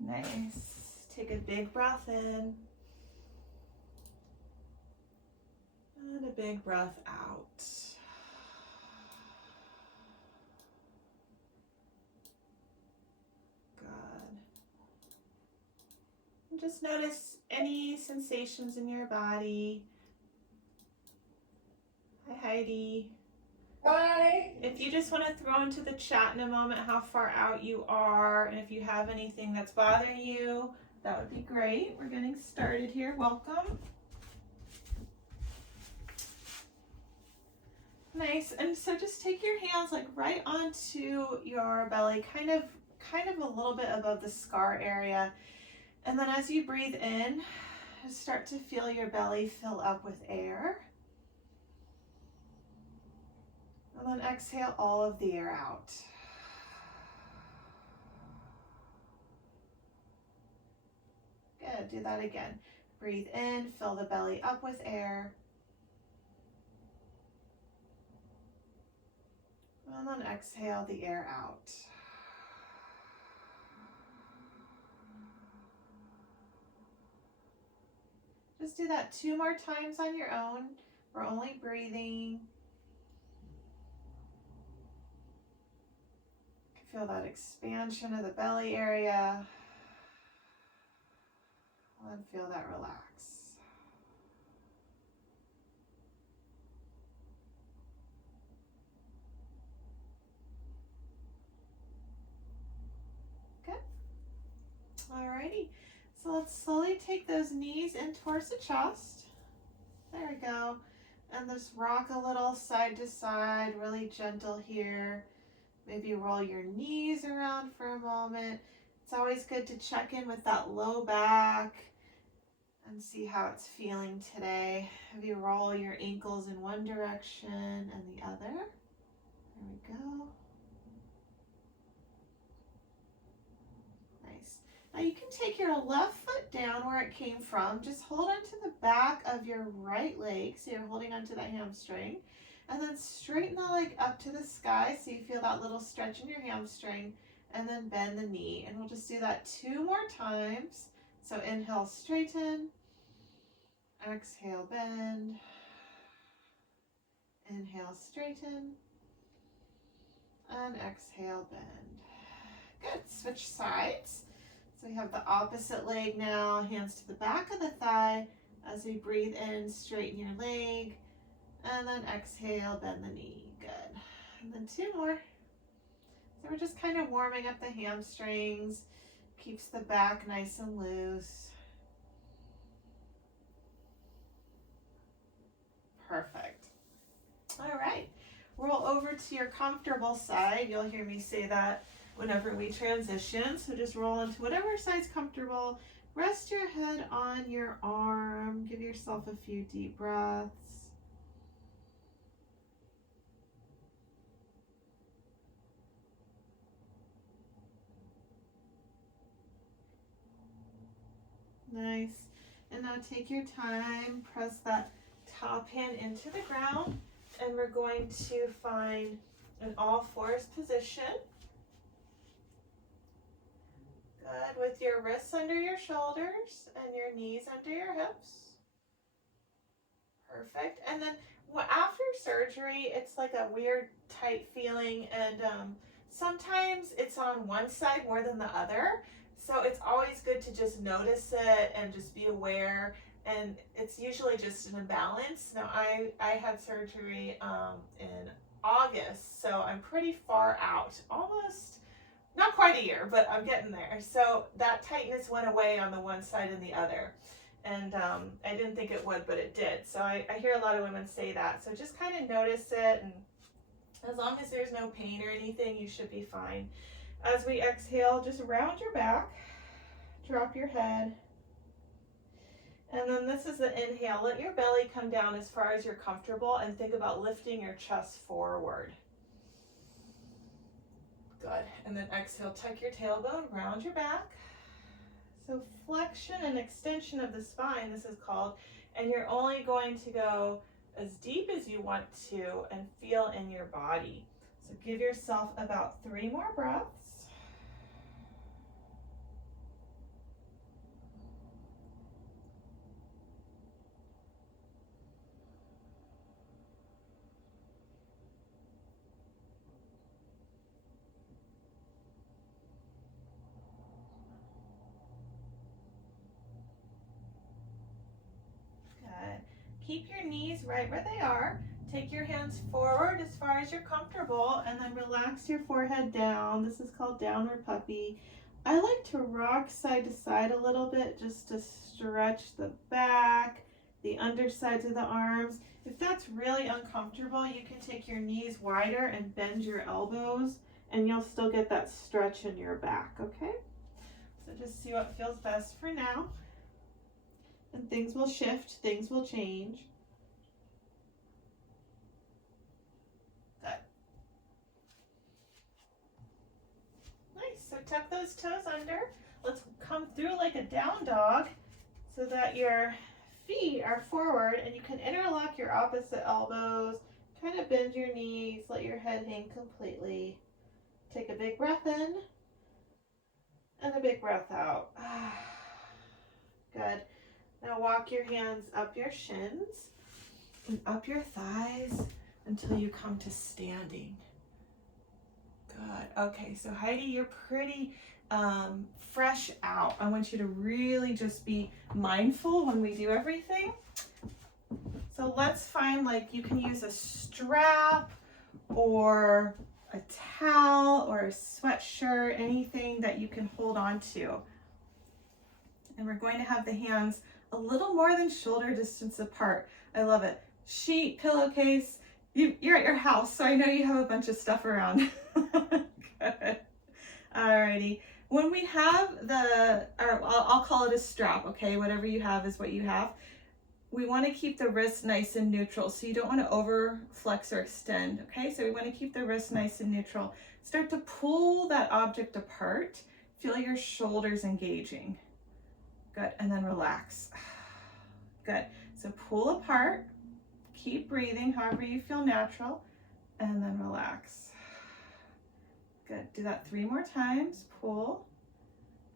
Nice. Take a big breath in. And a big breath out. Good. And just notice any sensations in your body. Hi, Heidi. Hi. If you just want to throw into the chat in a moment how far out you are, and if you have anything that's bothering you, that would be great. We're getting started here. Welcome. Nice. And so just take your hands like right onto your belly, kind of a little bit above the scar area. And then as you breathe in, start to feel your belly fill up with air. And then exhale all of the air out. Good, do that again. Breathe in, fill the belly up with air. And then exhale the air out. Just do that 2 more times on your own. We're only breathing. Feel that expansion of the belly area. And feel that relax. Good. Alrighty. So let's slowly take those knees in towards the chest. There we go. And just rock a little side to side, really gentle here. Maybe roll your knees around for a moment. It's always good to check in with that low back and see how it's feeling today. Maybe roll your ankles in one direction and the other. There we go. Nice. Now you can take your left foot down where it came from. Just hold onto the back of your right leg. So you're holding onto that hamstring. And then straighten the leg up to the sky so you feel that little stretch in your hamstring. And then bend the knee. And we'll just do that 2 more times. So inhale, straighten. Exhale, bend. Inhale, straighten. And exhale, bend. Good. Switch sides. So we have the opposite leg now. Hands to the back of the thigh. As we breathe in, straighten your leg. And then exhale, bend the knee. Good. And then 2 more. So we're just kind of warming up the hamstrings. Keeps the back nice and loose. Perfect. All right. Roll over to your comfortable side. You'll hear me say that whenever we transition. So just roll into whatever side's comfortable. Rest your head on your arm. Give yourself a few deep breaths. Nice. And now take your time. Press that top hand into the ground. And we're going to find an all fours position. Good. With your wrists under your shoulders and your knees under your hips. Perfect. And then after surgery, it's like a weird tight feeling, and sometimes it's on one side more than the other. So it's always good to just notice it and just be aware. And it's usually just an imbalance. Now I had surgery in August, so I'm pretty far out, almost not quite a year, but I'm getting there. So that tightness went away on the one side and the other. And I didn't think it would, but it did. So I hear a lot of women say that. So just kind of notice it, and as long as there's no pain or anything, you should be fine. As we exhale, just round your back, drop your head. And then this is the inhale. Let your belly come down as far as you're comfortable and think about lifting your chest forward. Good. And then exhale, tuck your tailbone, round your back. So flexion and extension of the spine, this is called, and you're only going to go as deep as you want to and feel in your body. So give yourself about 3 more breaths. keep your knees right where they are. Take your hands forward as far as you're comfortable, and then relax your forehead down. This is called downward puppy. I like to rock side to side a little bit just to stretch the back, the undersides of the arms. If that's really uncomfortable, you can take your knees wider and bend your elbows, and you'll still get that stretch in your back, okay? So just see what feels best for now. And things will shift, things will change. Good. Nice, so tuck those toes under. Let's come through like a down dog so that your feet are forward, and you can interlock your opposite elbows, kind of bend your knees, let your head hang completely. Take a big breath in and a big breath out. Good. Now walk your hands up your shins and up your thighs until you come to standing. Good. Okay, so Heidi, you're pretty fresh out. I want you to really just be mindful when we do everything. So let's find, like, you can use a strap or a towel or a sweatshirt, anything that you can hold on to. And we're going to have the hands a little more than shoulder distance apart. I love it. Sheet, pillowcase. You're at your house, so I know you have a bunch of stuff around. Good. Alrighty. When we have I'll call it a strap, okay? Whatever you have is what you have. We want to keep the wrist nice and neutral, so you don't want to over flex or extend, okay? So we want to keep the wrist nice and neutral. Start to pull that object apart. Feel your shoulders engaging. Good, and then relax. Good, so pull apart, keep breathing however you feel natural, and then relax. Good, do that 3 more times, pull.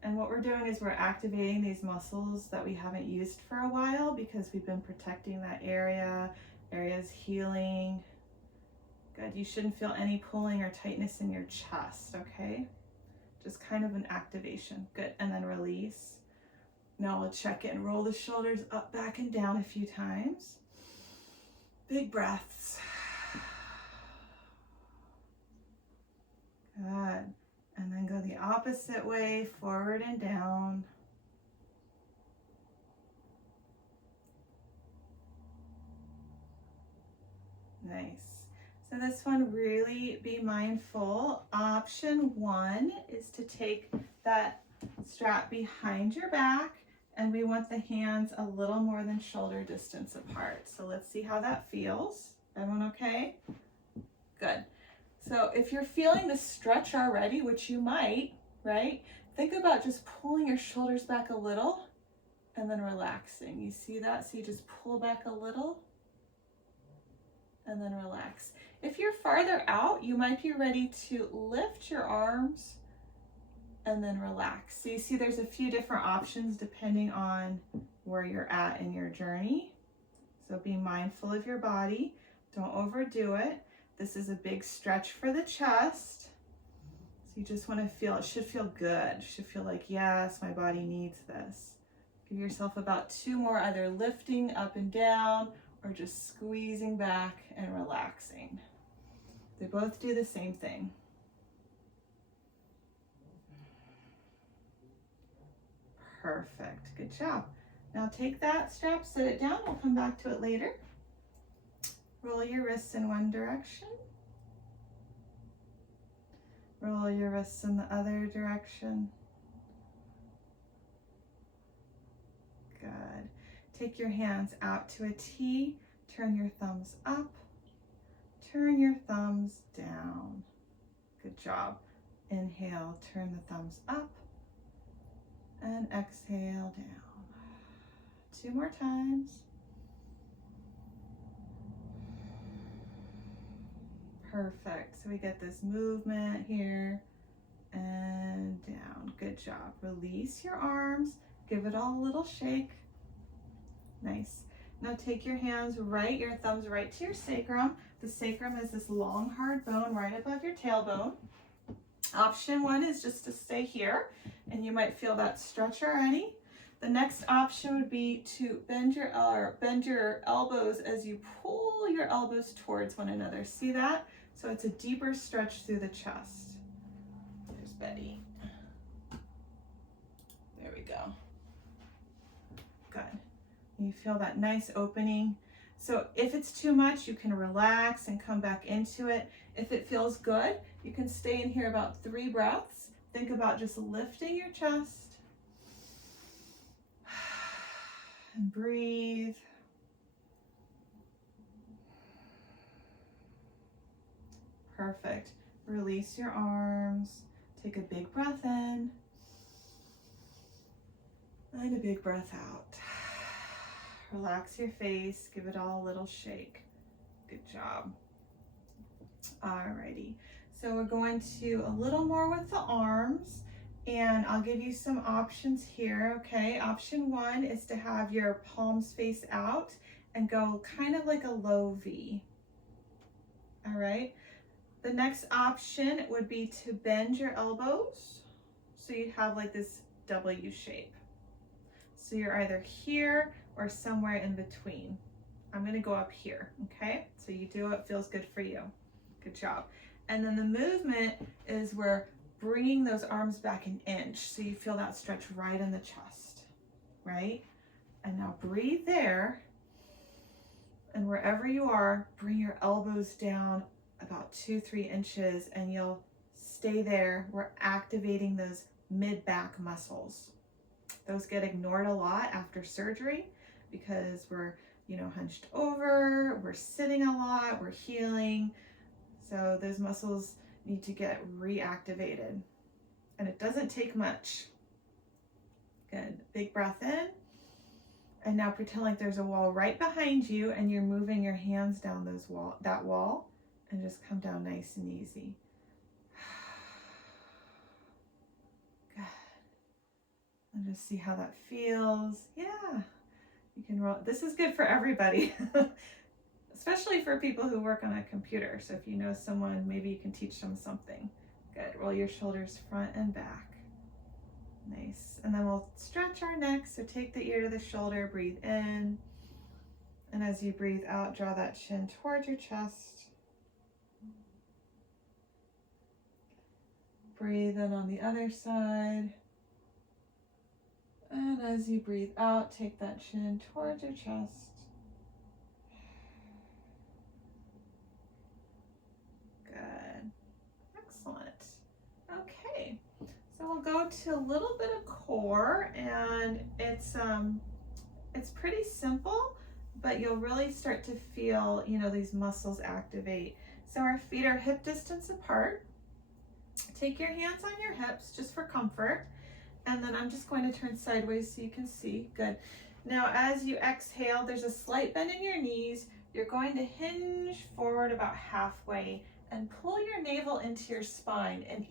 And what we're doing is we're activating these muscles that we haven't used for a while because we've been protecting that area's healing. Good, you shouldn't feel any pulling or tightness in your chest, okay? Just kind of an activation. Good, and then release. Now we'll check in, roll the shoulders up, back, and down a few times. Big breaths. Good. And then go the opposite way, forward and down. Nice. So this one, really be mindful. Option 1 is to take that strap behind your back, and we want the hands a little more than shoulder distance apart. So let's see how that feels. Everyone okay? Good. So if you're feeling the stretch already, which you might, right? Think about just pulling your shoulders back a little and then relaxing. You see that? So you just pull back a little and then relax. If you're farther out, you might be ready to lift your arms and then relax. So you see there's a few different options depending on where you're at in your journey. So be mindful of your body. Don't overdo it. This is a big stretch for the chest. So you just want to feel, it should feel good. It should feel like, yes, my body needs this. Give yourself about 2 more, either lifting up and down or just squeezing back and relaxing. They both do the same thing. Perfect, good job. Now take that strap, set it down. We'll come back to it later. Roll your wrists in one direction. Roll your wrists in the other direction. Good. Take your hands out to a T. Turn your thumbs up. Turn your thumbs down. Good job. Inhale, turn the thumbs up. And exhale down. 2 more times. Perfect. So we get this movement here and down. Good job. Release your arms. Give it all a little shake. Nice. Now take your hands right, your thumbs right to your sacrum. The sacrum is this long, hard bone right above your tailbone. Option 1 is just to stay here, and you might feel that stretch already. The next option would be to bend your elbows as you pull your elbows towards one another. See that? So it's a deeper stretch through the chest. There's Betty. There we go. Good. You feel that nice opening. So if it's too much, you can relax and come back into it. If it feels good, you can stay in here about 3 breaths. Think about just lifting your chest. And breathe. Perfect. Release your arms. Take a big breath in. And a big breath out. Relax your face. Give it all a little shake. Good job. Alrighty. So we're going to a little more with the arms. And I'll give you some options here, okay? Option 1 is to have your palms face out and go kind of like a low V. All right? The next option would be to bend your elbows. So you have like this W shape. So you're either here or somewhere in between. I'm gonna go up here, okay? So you do what feels good for you. Good job. And then the movement is where bringing those arms back an inch so you feel that stretch right in the chest, right? And now breathe there, and wherever you are, bring your elbows down about 2-3 inches, and you'll stay there. We're activating those mid-back muscles. Those get ignored a lot after surgery because we're, hunched over, we're sitting a lot, we're healing. So those muscles need to get reactivated, and it doesn't take much. Good. Big breath in, and now pretend like there's a wall right behind you, and you're moving your hands down that wall, and just come down nice and easy. Good. And just see how that feels. Yeah, you can roll. This is good for everybody. Especially for people who work on a computer. So if you know someone, maybe you can teach them something. Good. Roll your shoulders front and back. Nice. And then we'll stretch our neck. So take the ear to the shoulder, breathe in. And as you breathe out, draw that chin towards your chest. Breathe in on the other side. And as you breathe out, take that chin towards your chest. Good. Excellent. Okay. So we'll go to a little bit of core, and it's pretty simple, but you'll really start to feel, these muscles activate. So our feet are hip distance apart. Take your hands on your hips just for comfort. And then I'm just going to turn sideways so you can see. Good. Now, as you exhale, there's a slight bend in your knees. You're going to hinge forward about halfway and pull your navel into your spine. And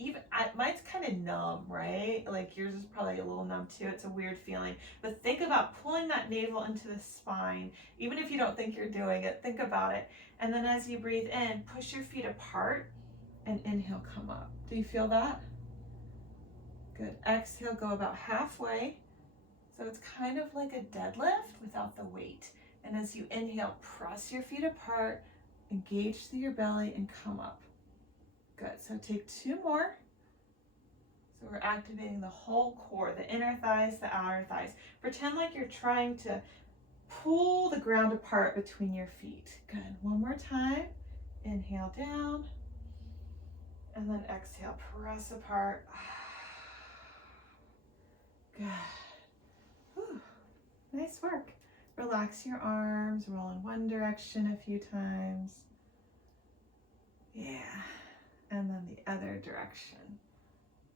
mine's kind of numb, right? Like yours is probably a little numb too. It's a weird feeling. But think about pulling that navel into the spine. Even if you don't think you're doing it, think about it. And then as you breathe in, push your feet apart and inhale, come up. Do you feel that? Good. Exhale, go about halfway. So it's kind of like a deadlift without the weight. And as you inhale, press your feet apart, engage through your belly, and come up. Good. So take 2 more. So we're activating the whole core, the inner thighs, the outer thighs. Pretend like you're trying to pull the ground apart between your feet. Good. One more time. Inhale down. And then exhale, press apart. Good. Whew. Nice work. Relax your arms, roll in one direction a few times. Yeah. And then the other direction.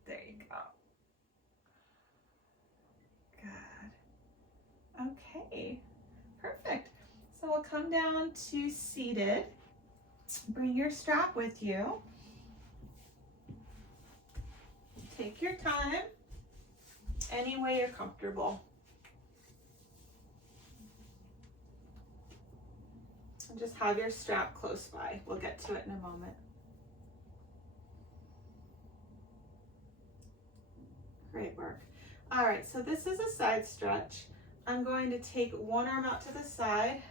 There you go. Good. Okay. Perfect. So we'll come down to seated. Bring your strap with you. Take your time. Any way you're comfortable. And just have your strap close by. We'll get to it in a moment. Great work. All right, so this is a side stretch. I'm going to take one arm out to the side.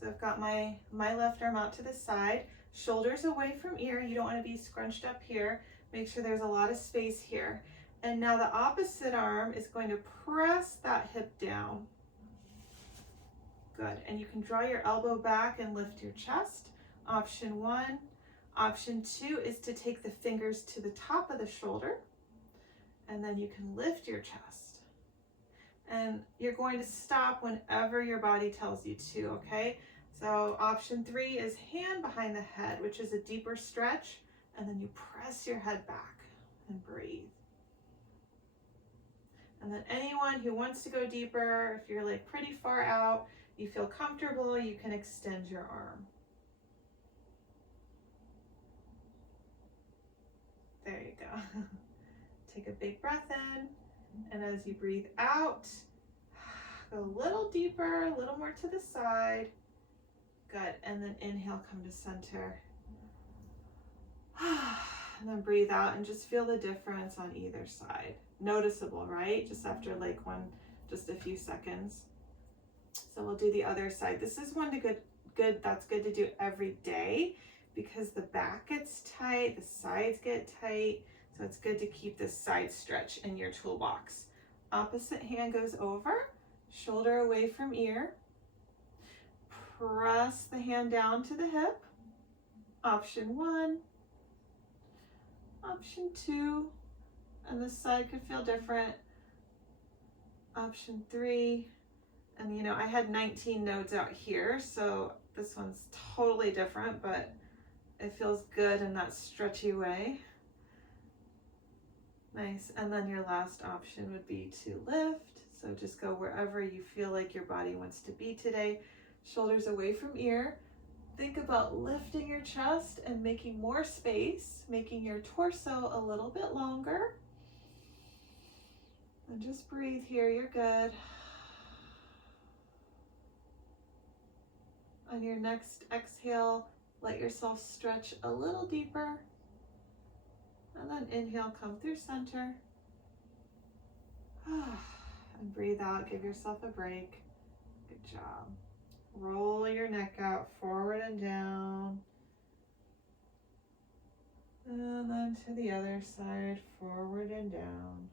So I've got my left arm out to the side, shoulders away from ear. You don't want to be scrunched up here. Make sure there's a lot of space here. And now the opposite arm is going to press that hip down. Good, and you can draw your elbow back and lift your chest. Option 1. Option 2 is to take the fingers to the top of the shoulder, and then you can lift your chest. And you're going to stop whenever your body tells you to, okay? So option 3 is hand behind the head, which is a deeper stretch, and then you press your head back and breathe. And then anyone who wants to go deeper, if you're like pretty far out, you feel comfortable, you can extend your arm. There you go. Take a big breath in, and as you breathe out, go a little deeper, a little more to the side. Good, and then inhale, come to center. And then breathe out and just feel the difference on either side. Noticeable, right? Just after like just a few seconds. So we'll do the other side. This is one that's good to do every day because the back gets tight, the sides get tight. So it's good to keep this side stretch in your toolbox. Opposite hand goes over, shoulder away from ear. Press the hand down to the hip. Option 1. Option 2. And this side could feel different. Option 3. And you know, I had 19 nodes out here, so this one's totally different, but it feels good in that stretchy way. Nice. And then your last option would be to lift. So just go wherever you feel like your body wants to be today. Shoulders away from ear. Think about lifting your chest and making more space, making your torso a little bit longer. And just breathe here, you're good. On your next exhale, let yourself stretch a little deeper. And then inhale, come through center. And breathe out, give yourself a break. Good job. Roll your neck out, forward and down. And then to the other side, forward and down.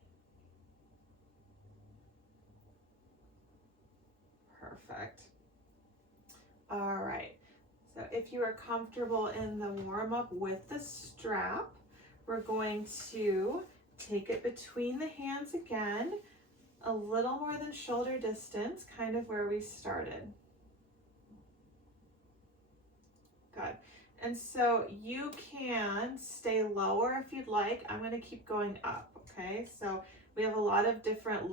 Perfect. All right. So if you are comfortable in the warm-up with the strap, we're going to take it between the hands again, a little more than shoulder distance, kind of where we started. Good. And so you can stay lower if you'd like. I'm going to keep going up, okay? So we have a lot of different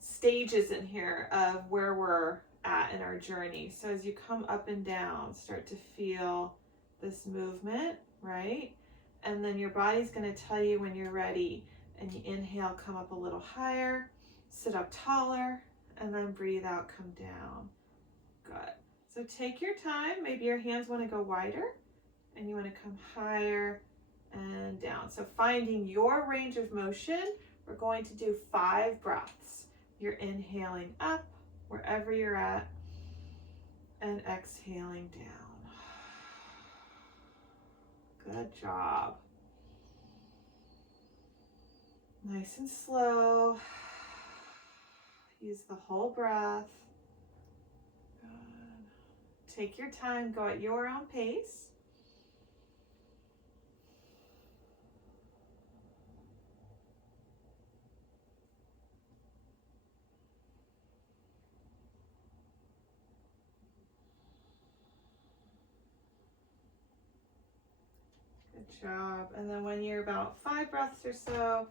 stages in here of where we're at in our journey. So as you come up and down, start to feel this movement, right? And then your body's going to tell you when you're ready. And you inhale, come up a little higher, sit up taller, and then breathe out, come down. Good. So take your time. Maybe your hands want to go wider and you want to come higher and down. So finding your range of motion, we're going to do 5 breaths. You're inhaling up wherever you're at and exhaling down. Good job. Nice and slow. Use the whole breath. Good. Take your time, go at your own pace. Good job. And then when you're about 5 breaths or so,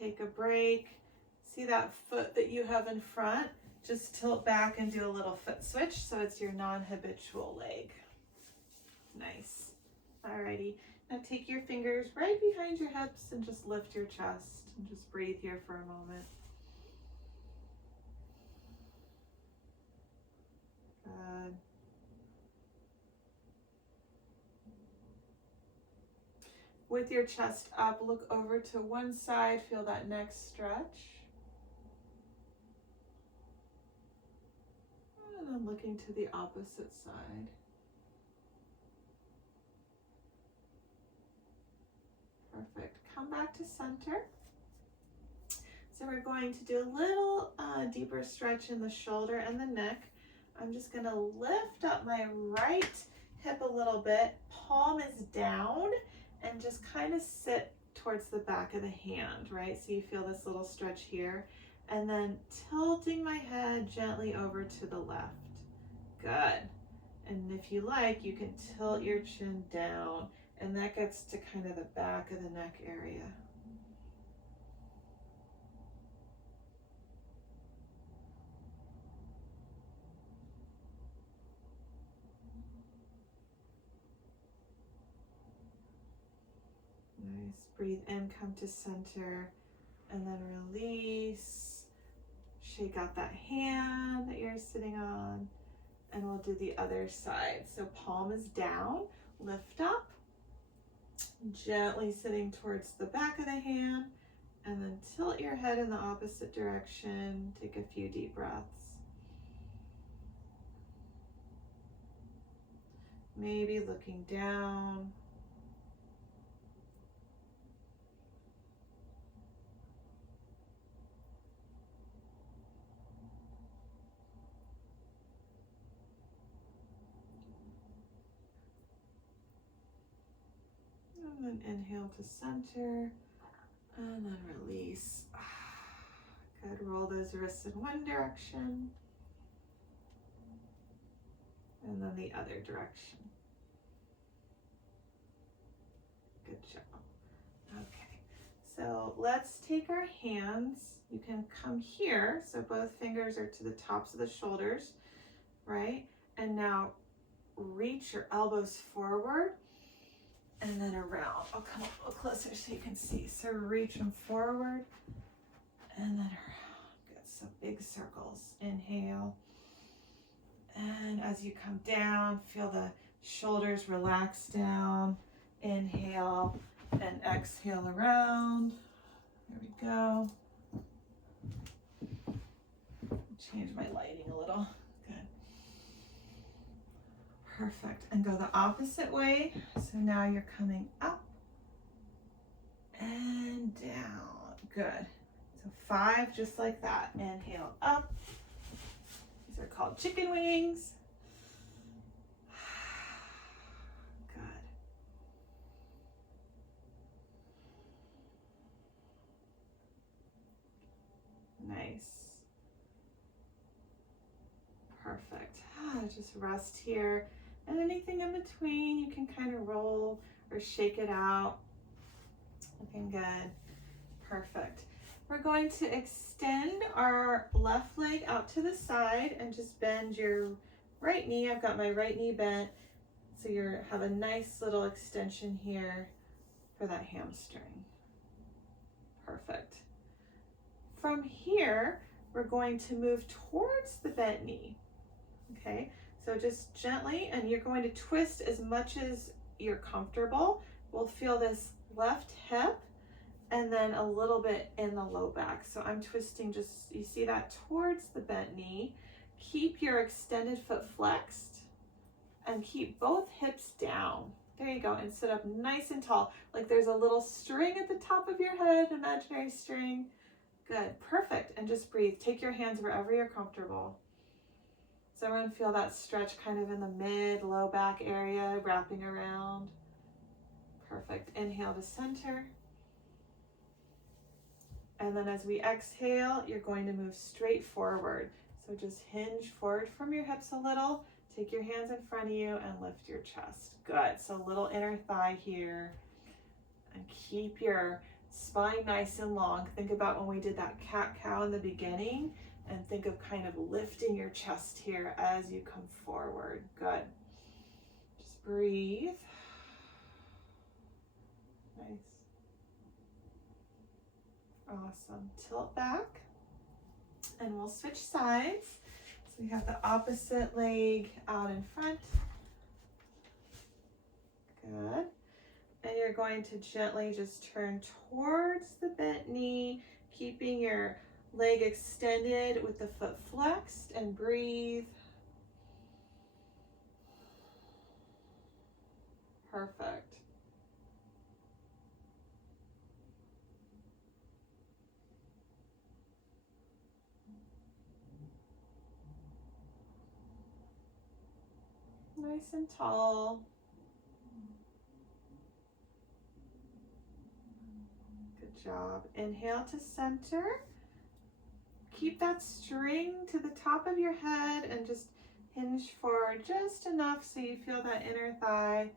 take a break. See that foot that you have in front? Just tilt back and do a little foot switch so it's your non-habitual leg. Nice. Alrighty. Now take your fingers right behind your hips and just lift your chest and just breathe here for a moment. Good. With your chest up, look over to one side, feel that neck stretch. And then looking to the opposite side. Perfect. Come back to center. So we're going to do a little deeper stretch in the shoulder and the neck. I'm just going to lift up my right hip a little bit, palm is down, and just kind of sit towards the back of the hand, right? So you feel this little stretch here, and then tilting my head gently over to the left. Good. And if you like, you can tilt your chin down, and that gets to kind of the back of the neck area. Nice. Breathe in, come to center, and then release. Shake out that hand that you're sitting on, and we'll do the other side. So palm is down, lift up, gently sitting towards the back of the hand, and then tilt your head in the opposite direction. Take a few deep breaths. Maybe looking down. And then inhale to center, and then release. Good, roll those wrists in one direction, and then the other direction. Good job. Okay, so let's take our hands. You can come here, so both fingers are to the tops of the shoulders, right? And now reach your elbows forward and then around. I'll come a little closer so you can see. So reach them forward and then around. Good, so big circles. Inhale. And as you come down, feel the shoulders relax down. Inhale and exhale around. There we go. Change my lighting a little. Good. Perfect. And go the opposite way. So now you're coming up and down. Good. So 5 just like that. Inhale up. These are called chicken wings. Good. Nice. Perfect. Just rest here. And anything in between, you can kind of roll or shake it out. Looking good. Perfect. We're going to extend our left leg out to the side and just bend your right knee. I've got my right knee bent. So you have a nice little extension here for that hamstring. Perfect. From here, we're going to move towards the bent knee. Okay, so just gently, and you're going to twist as much as you're comfortable. We'll feel this left hip and then a little bit in the low back. So I'm twisting just, you see that, towards the bent knee. Keep your extended foot flexed and keep both hips down. There you go, and sit up nice and tall, like there's a little string at the top of your head, imaginary string. Good, perfect, and just breathe. Take your hands wherever you're comfortable. So everyone feel that stretch kind of in the mid, low back area, wrapping around. Perfect. Inhale to center. And then as we exhale, you're going to move straight forward. So just hinge forward from your hips a little. Take your hands in front of you and lift your chest. Good. So little inner thigh here. And keep your spine nice and long. Think about when we did that cat-cow in the beginning. And think of kind of lifting your chest here as you come forward. Good. Just breathe. Nice. Awesome. Tilt back. And we'll switch sides. So we have the opposite leg out in front. Good. And you're going to gently just turn towards the bent knee, keeping your leg extended with the foot flexed, and breathe. Perfect. Nice and tall. Good job. Inhale to center. Keep that string to the top of your head and just hinge forward just enough so you feel that inner thigh,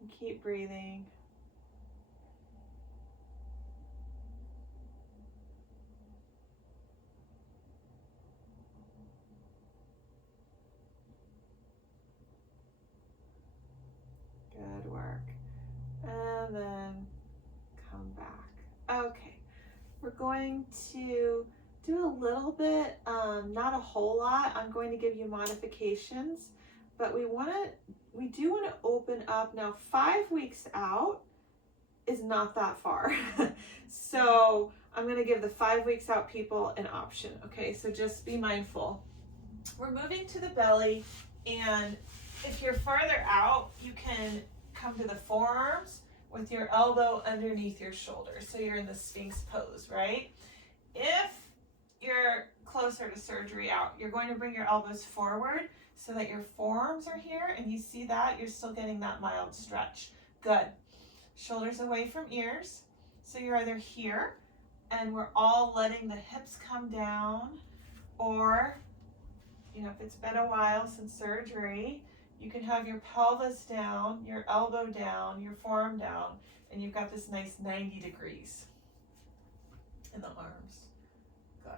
and keep breathing. Good work. And then come back. Okay, we're going to do a little bit, not a whole lot. I'm going to give you modifications, but we do want to open up. Now 5 weeks out is not that far. So I'm going to give the 5 weeks out people an option. Okay, so just be mindful. We're moving to the belly, and if you're farther out, you can come to the forearms with your elbow underneath your shoulder. So you're in the Sphinx pose, right? If you're closer to surgery out, you're going to bring your elbows forward so that your forearms are here, and you see that you're still getting that mild stretch. Good. Shoulders away from ears. So you're either here, and we're all letting the hips come down, or, you know, if it's been a while since surgery, you can have your pelvis down, your elbow down, your forearm down, and you've got this nice 90 degrees in the arms. Good.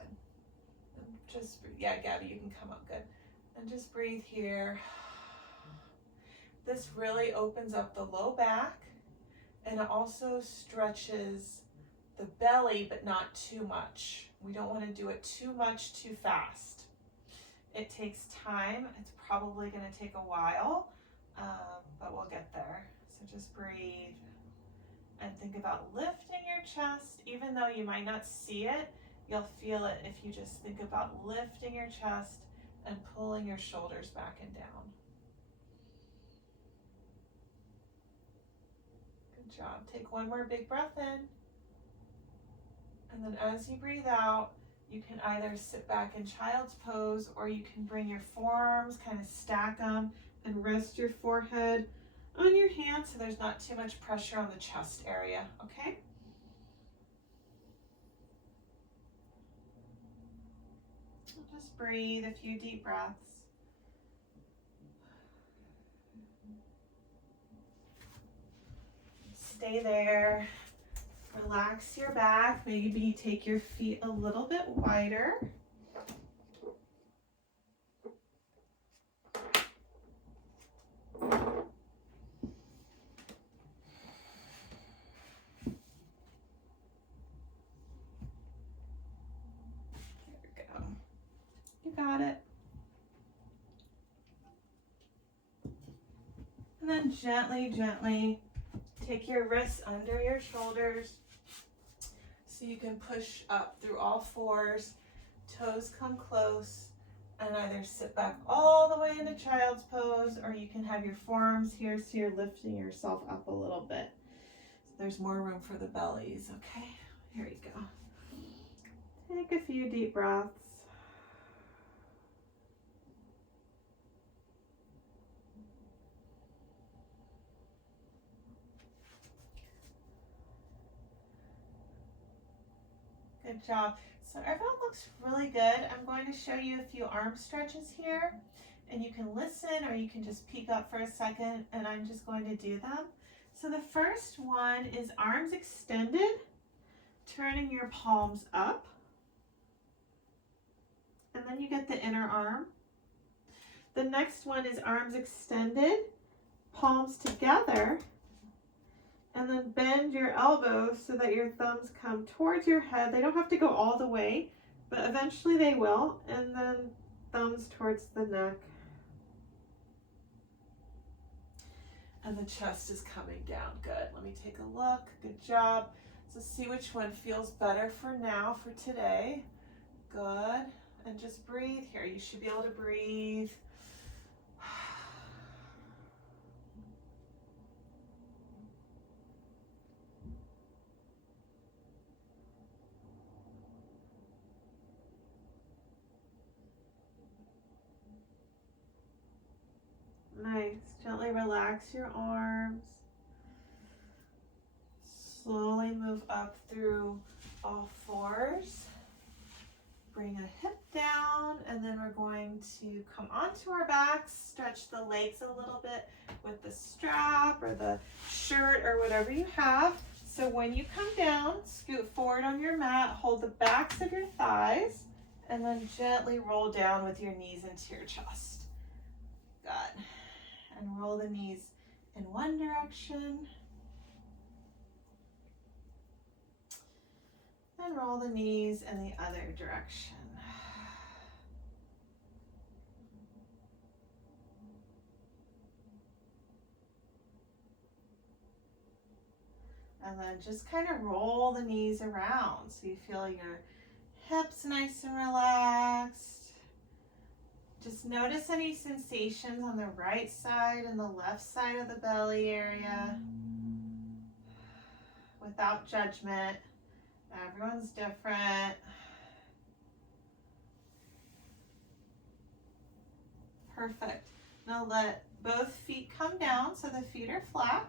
And just, yeah, Gabby, you can come up. Good. And just breathe here. This really opens up the low back, and it also stretches the belly, but not too much. We don't want to do it too much too fast. It takes time. It's probably going to take a while, but we'll get there. So just breathe and think about lifting your chest. Even though you might not see it, you'll feel it if you just think about lifting your chest and pulling your shoulders back and down. Good job. Take one more big breath in. And then as you breathe out, you can either sit back in child's pose, or you can bring your forearms, kind of stack them, and rest your forehead on your hands so there's not too much pressure on the chest area, okay? Just breathe a few deep breaths. Stay there. Relax your back. Maybe take your feet a little bit wider. There we go. You got it. And then gently, gently take your wrists under your shoulders so you can push up through all fours. Toes come close, and either sit back all the way into child's pose, or you can have your forearms here so you're lifting yourself up a little bit. So there's more room for the bellies, okay? Here you go. Take a few deep breaths. Good job. So everyone looks really good. I'm going to show you a few arm stretches here, and you can listen or you can just peek up for a second, and I'm just going to do them. So the first one is arms extended, turning your palms up, and then you get the inner arm. The next one is arms extended, palms together, and then bend your elbows so that your thumbs come towards your head. They don't have to go all the way, but eventually they will. And then thumbs towards the neck. And the chest is coming down. Good. Let me take a look. Good job. So see which one feels better for now, for today. Good. And just breathe here. You should be able to breathe. Nice. Gently relax your arms. Slowly move up through all fours. Bring a hip down, and then we're going to come onto our backs, stretch the legs a little bit with the strap or the shirt or whatever you have. So when you come down, scoot forward on your mat, hold the backs of your thighs, and then gently roll down with your knees into your chest. Good. And roll the knees in one direction. And roll the knees in the other direction. And then just kind of roll the knees around so you feel your hips nice and relaxed. Just notice any sensations on the right side and the left side of the belly area without judgment. Everyone's different. Perfect. Now let both feet come down so the feet are flat.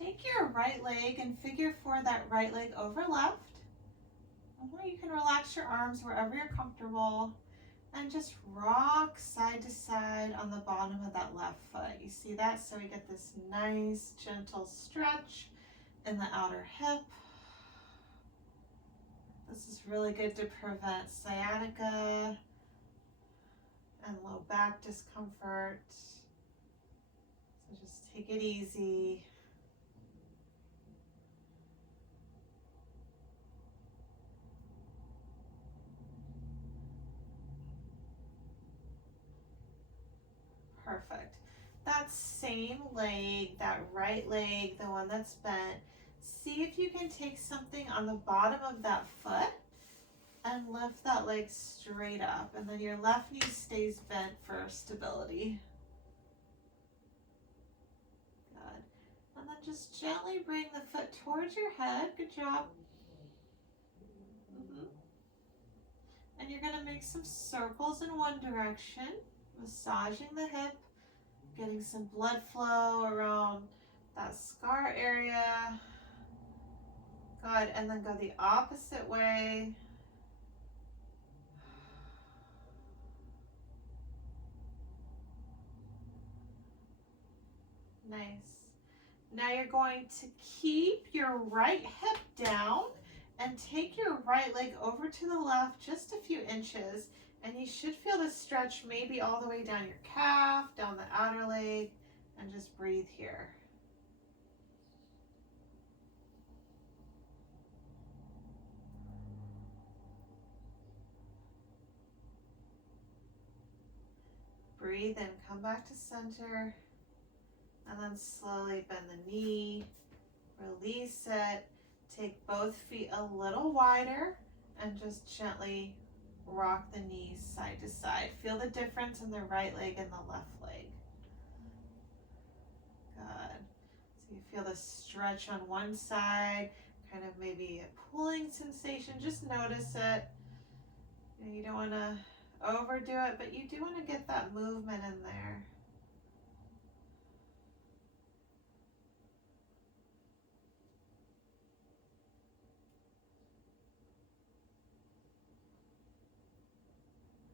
Take your right leg and figure four that right leg over left. You can relax your arms wherever you're comfortable and just rock side to side on the bottom of that left foot. You see that? So we get this nice gentle stretch in the outer hip. This is really good to prevent sciatica and low back discomfort. So just take it easy. Perfect. That same leg, that right leg, the one that's bent, see if you can take something on the bottom of that foot and lift that leg straight up, and then your left knee stays bent for stability. Good. And then just gently bring the foot towards your head. Good job. And you're going to make some circles in one direction, massaging the hip, getting some blood flow around that scar area. Good. And then go the opposite way. Nice. Now you're going to keep your right hip down and take your right leg over to the left just a few inches, and you should feel the stretch maybe all the way down your calf, down the outer leg, and just breathe here. Breathe in, come back to center, and then slowly bend the knee, release it, take both feet a little wider, and just gently rock the knees side to side. Feel the difference in the right leg and the left leg. Good. So you feel the stretch on one side, kind of maybe a pulling sensation. Just notice it. You don't want to overdo it, but you do want to get that movement in there.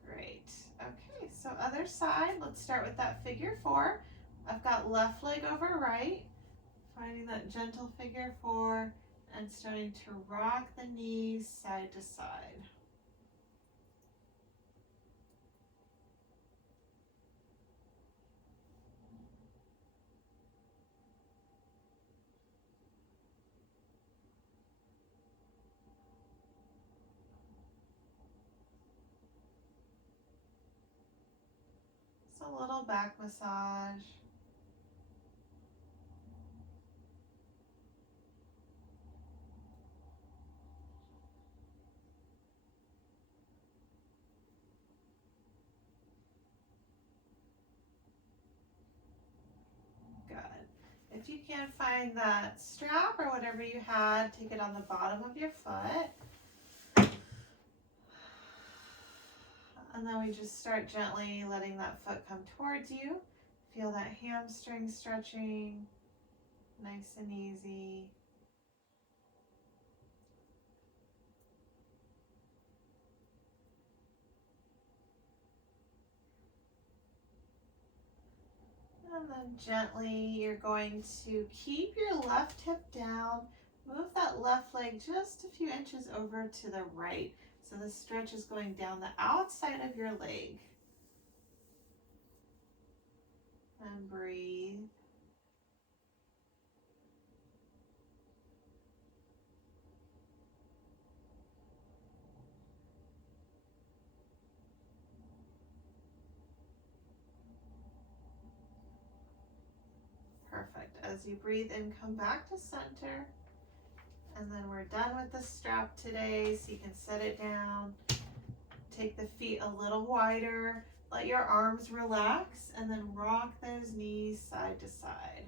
Great. Okay, so other side. Let's start with that figure four. I've got left leg over right, finding that gentle figure four, and starting to rock the knees side to side. Just a little back massage. If you can't find that strap or whatever you had, take it on the bottom of your foot. And then we just start gently letting that foot come towards you. Feel that hamstring stretching, nice and easy. And then gently, you're going to keep your left hip down. Move that left leg just a few inches over to the right. So the stretch is going down the outside of your leg. And breathe. Perfect. As you breathe in, come back to center. And then we're done with the strap today, so you can set it down. Take the feet a little wider. Let your arms relax, and then rock those knees side to side.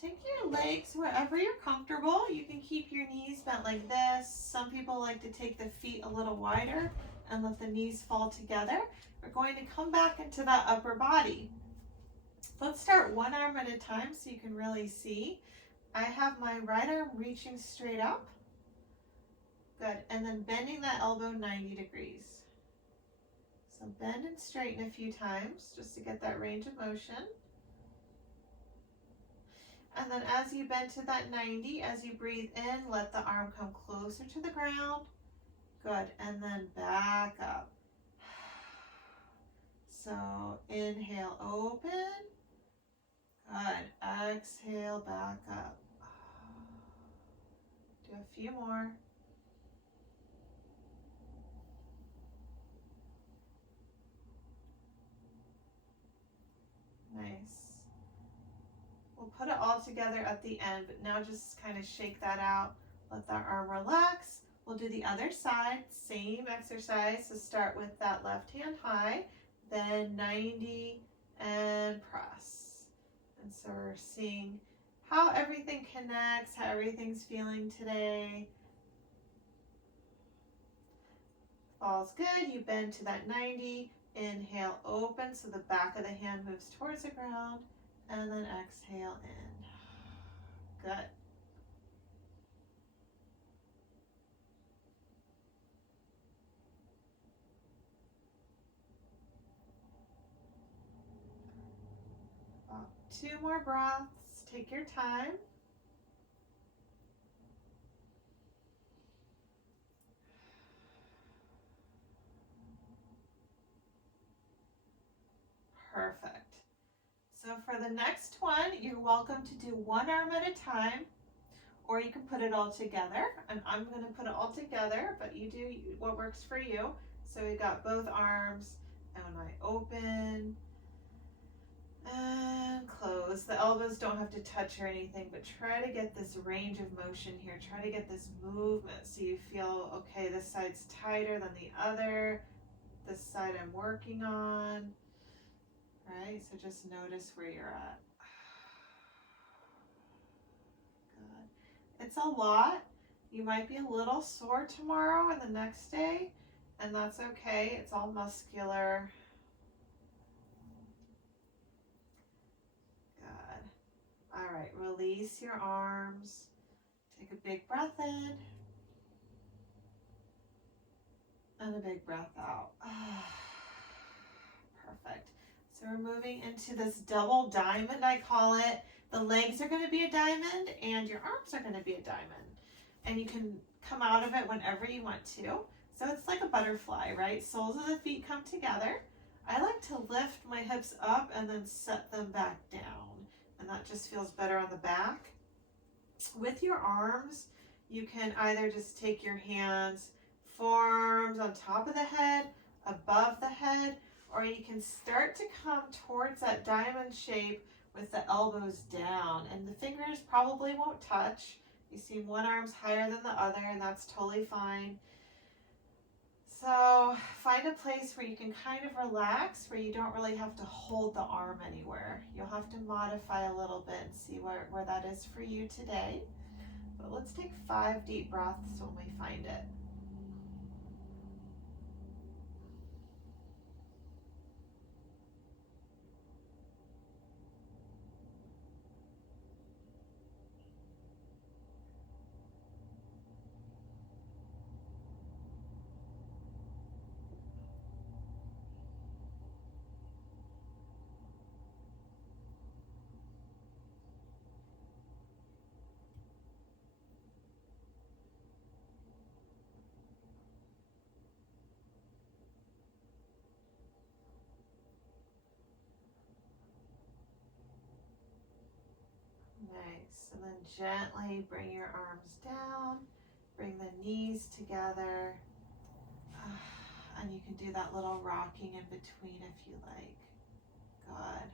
Take your legs wherever you're comfortable. You can keep your knees bent like this. Some people like to take the feet a little wider and let the knees fall together. We're going to come back into that upper body. Let's start one arm at a time so you can really see. I have my right arm reaching straight up. Good. And then bending that elbow 90 degrees. So bend and straighten a few times just to get that range of motion. And then as you bend to that 90, as you breathe in, let the arm come closer to the ground. Good. And then back up. So inhale, open. Good. Exhale, back up. Do a few more. Nice. We'll put it all together at the end, but now just kind of shake that out. Let that arm relax. We'll do the other side, same exercise. So start with that left hand high, then 90 and press. And so we're seeing how everything connects, how everything's feeling today. All's good. You bend to that 90. Inhale, open, so the back of the hand moves towards the ground. And then exhale in. Good. About 2 more breaths. Take your time. Perfect. So for the next one, you're welcome to do one arm at a time, or you can put it all together. And I'm going to put it all together, but you do what works for you. So we got both arms, and when I open and close, the elbows don't have to touch or anything, but try to get this range of motion here. Try to get this movement so you feel, okay, this side's tighter than the other. This side I'm working on. Right, so just notice where you're at. Good. It's a lot. You might be a little sore tomorrow and the next day, and that's okay. It's all muscular. Good. All right, release your arms. Take a big breath in. And a big breath out. Perfect. So we're moving into this double diamond, I call it. The legs are going to be a diamond and your arms are going to be a diamond. And you can come out of it whenever you want to. So it's like a butterfly, right? Soles of the feet come together. I like to lift my hips up and then set them back down. And that just feels better on the back. With your arms, you can either just take your hands, forearms on top of the head, above the head, or you can start to come towards that diamond shape with the elbows down. And the fingers probably won't touch. You see one arm's higher than the other, and that's totally fine. So find a place where you can kind of relax, where you don't really have to hold the arm anywhere. You'll have to modify a little bit and see where that is for you today. But let's take 5 deep breaths when we find it. Nice. And then gently bring your arms down, bring the knees together. And you can do that little rocking in between if you like. Good.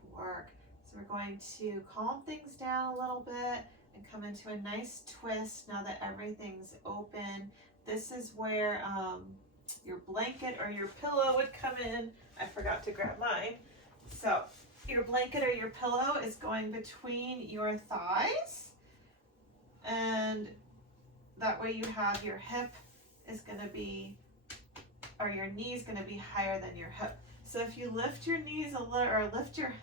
Good work. So we're going to calm things down a little bit and come into a nice twist now that everything's open. This is where your blanket or your pillow would come in. I forgot to grab mine. So your blanket or your pillow is going between your thighs, and that way you have your hip is going to be, or your knee is going to be higher than your hip. So if you lift your knees a little, or lift your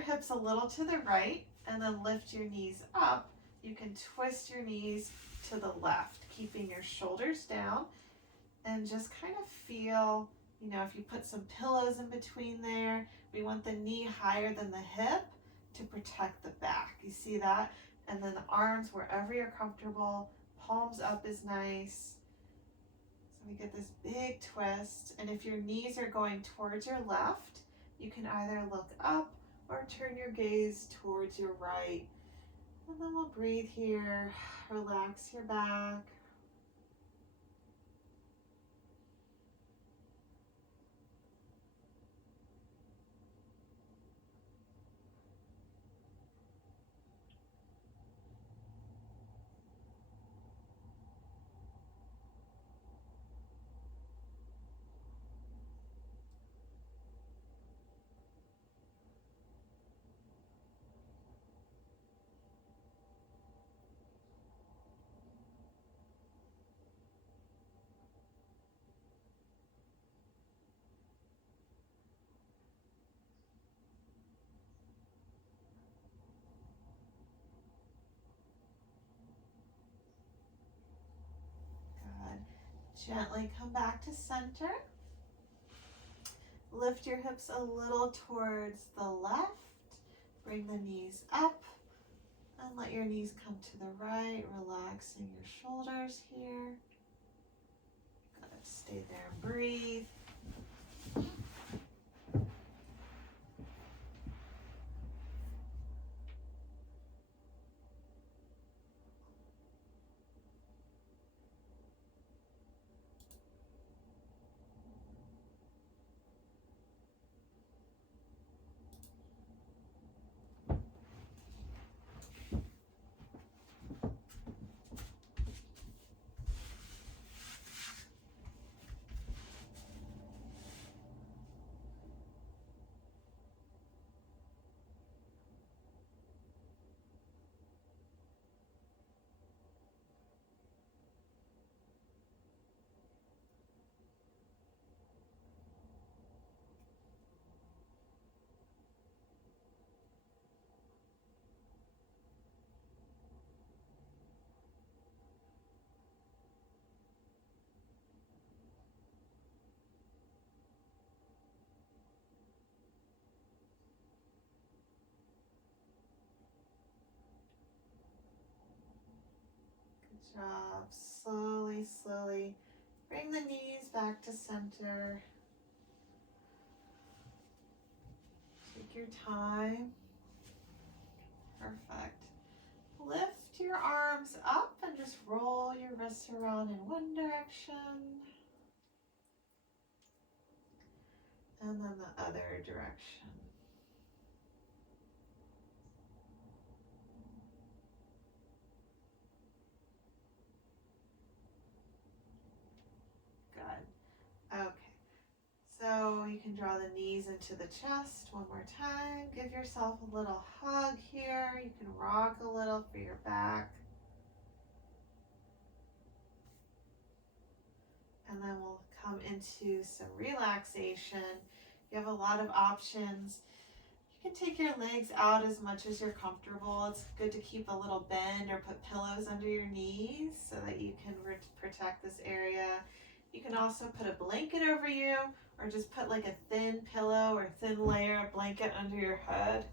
hips a little to the right and then lift your knees up, you can twist your knees to the left, keeping your shoulders down, and just kind of feel, you know, if you put some pillows in between there, we want the knee higher than the hip to protect the back. You see that? And then the arms wherever you're comfortable, palms up is nice. So we get this big twist. And if your knees are going towards your left, you can either look up or turn your gaze towards your right. And then we'll breathe here, relax your back. Good. Gently come back to center. Lift your hips a little towards the left. Bring the knees up and let your knees come to the right, relaxing your shoulders here. Good. Stay there and breathe. Good job. Slowly, slowly bring the knees back to center. Take your time. Perfect. Lift your arms up and just roll your wrists around in one direction and then the other direction. knees into the chest. One more time. Give yourself a little hug here. You can rock a little for your back. And then we'll come into some relaxation. You have a lot of options. You can take your legs out as much as you're comfortable. It's good to keep a little bend or put pillows under your knees so that you can protect this area. You can also put a blanket over you or just put like a thin pillow or thin layer of blanket under your head.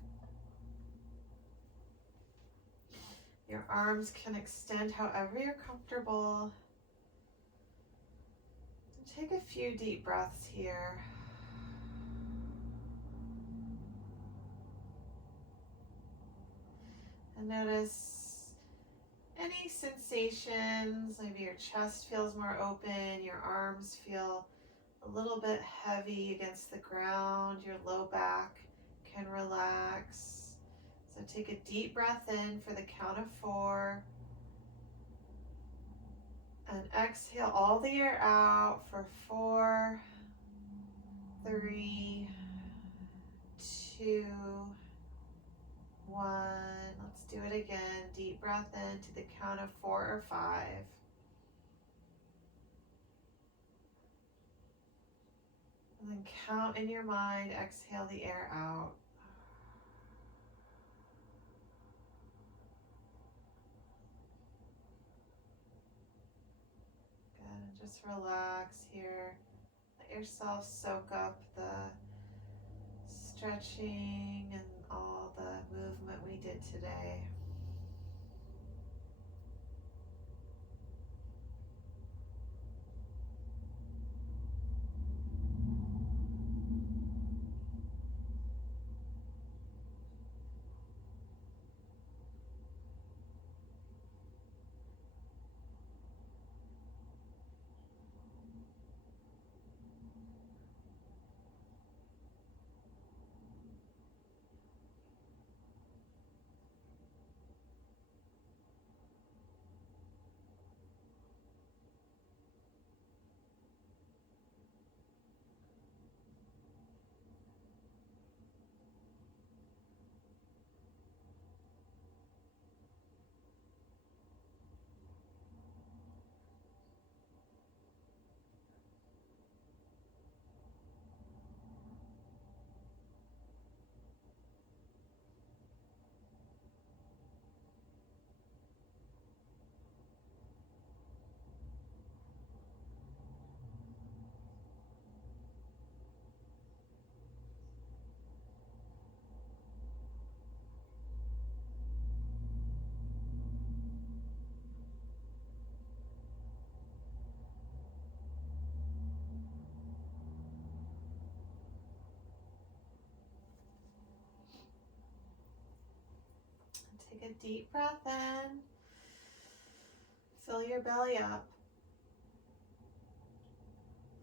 Your arms can extend however you're comfortable. And take a few deep breaths here. And notice any sensations. Maybe your chest feels more open, your arms feel a little bit heavy against the ground, your low back can relax. So take a deep breath in for the count of 4. And exhale all the air out for 4, 3, 2, 1. Let's do it again. Deep breath in to the count of 4 or 5. And then count in your mind, exhale the air out. Good, and just relax here. Let yourself soak up the stretching and all the movement we did today. Take a deep breath in. Fill your belly up.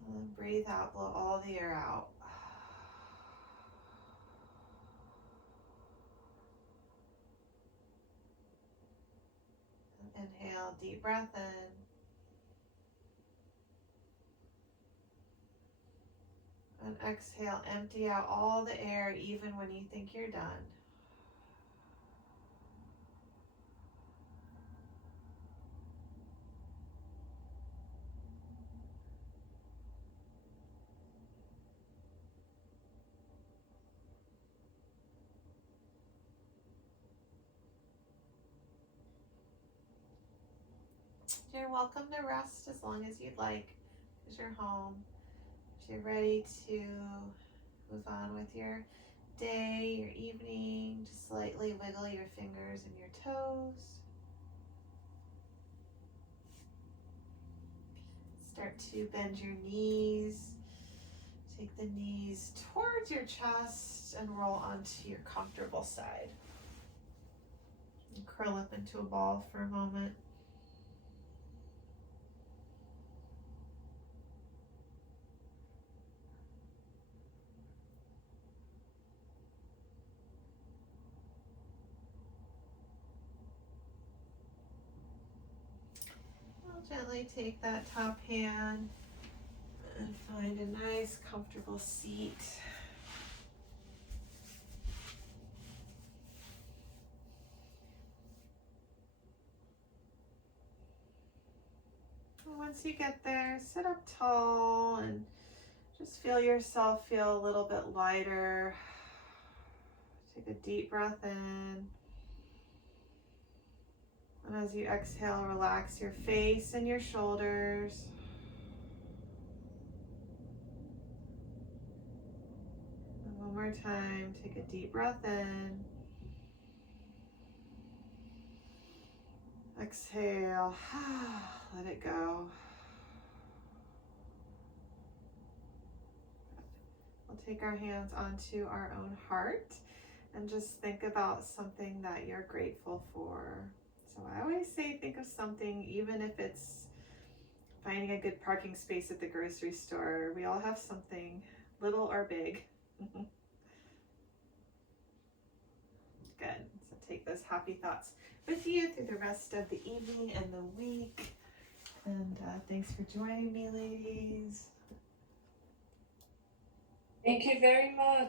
And then breathe out, blow all the air out. And inhale, deep breath in. And exhale, empty out all the air even when you think you're done. You're welcome to rest as long as you'd like, because you're home. If you're ready to move on with your day, your evening, just slightly wiggle your fingers and your toes. Start to bend your knees. Take the knees towards your chest and roll onto your comfortable side. And curl up into a ball for a moment. Gently take that top hand and find a nice comfortable seat. once you get there, sit up tall and just feel yourself feel a little bit lighter. Take a deep breath in. And as you exhale, relax your face and your shoulders. And one more time, take a deep breath in. Exhale, let it go. We'll take our hands onto our own heart and just think about something that you're grateful for. So I always say think of something, even if it's finding a good parking space at the grocery store. We all have something, little or big. Good. So take those happy thoughts with you through the rest of the evening and the week. And thanks for joining me, ladies. Thank you very much.